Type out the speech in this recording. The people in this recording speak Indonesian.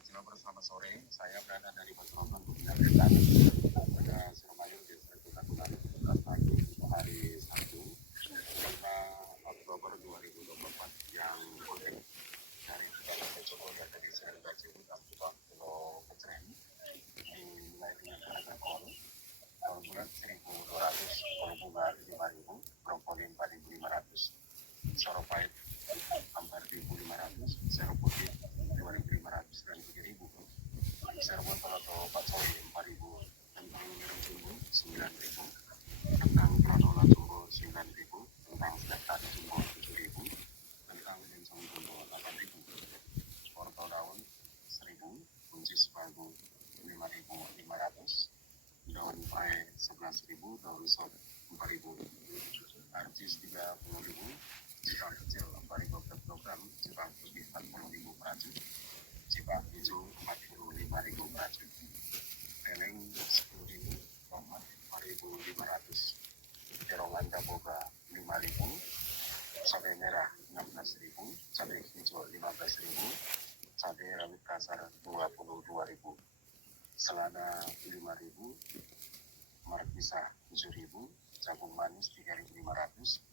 Selamat sore, saya berada dari Petroban Bukit Bintang pada Surabaya Desa Kota pagi hari Sabtu 5 Oktober 2024 yang konten dari Kepala Joko dan dari Seri Baju dan Tukang Pulau Keceren di wilayah Krakatau bulan 1.200, Kolombo 5.000, Propolim 4.500, Sorowait hampir 1.500, Seroputih 2.500 dan 3.000. Serbuan Toloto Pacoy 4.000, tentang Ngirum Jumbo 9.000, tentang Pranola Jumbo 9.000, tentang Sedatari Jumbo 7.000, tentang Jensong Jumbo 8.000, Porto Daun 1.000, Kuncis Bagu 5.500, Daun Pre 11.000, Daun Sop 4.000, Arcis 30.000, Jepang kecil 4.000 per kilogram, Jepang putih 40.000 per racun, Jepang hijau 45.000 per racun, Peleng 10.000, tomat 4.500, terong Andaboga 5.000, cabai merah 16.000, cabai hijau 15.000, cabai rawit kasar 22.000, selada 5.000, markisa 7.000, jagung manis 3.500,